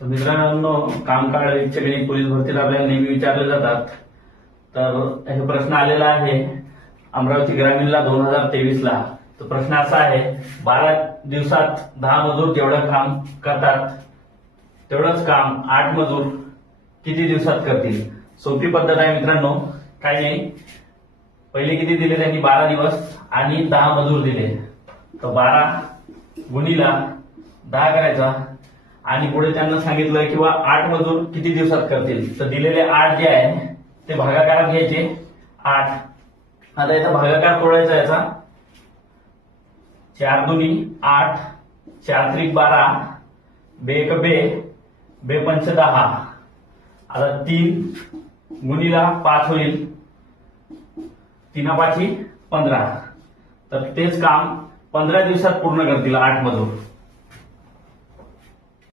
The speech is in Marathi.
तर मित्रांनो, कामकाळ रीतच्या गणित पोलीस भरतीला आपल्याला नेहमी विचारले जातात. तर हे प्रश्न आलेला आहे अमरावती ग्रामीणला 2023 ला. तो प्रश्न असा आहे, 12 दिवसात 10 मजूर जेवढं काम करतात तेवढंच काम 8 मजूर किती दिवसात करतील. सोपी पद्धत आहे मित्रांनो, काही नाही. पहिले किती दिले त्यांनी, 12 दिवस आणि 10 मजूर दिले. तर 12 गुणीला 10 करायचा आणि पुढे त्यांना सांगितलं किंवा 8 मजूर किती दिवसात करतील. तर दिलेले 8 जे आहे ते भागाकारात घ्यायचे 8. आता याचा भागाकार तोडायचा, याचा 4 दुनी 8, 4 त्रिक 12, बे एक बे, बे पंच 10. आता 3 गुणीला 5 होईल, 3 पाची 15. तर तेच काम 15 दिवसात पूर्ण करतील 8 मजूर.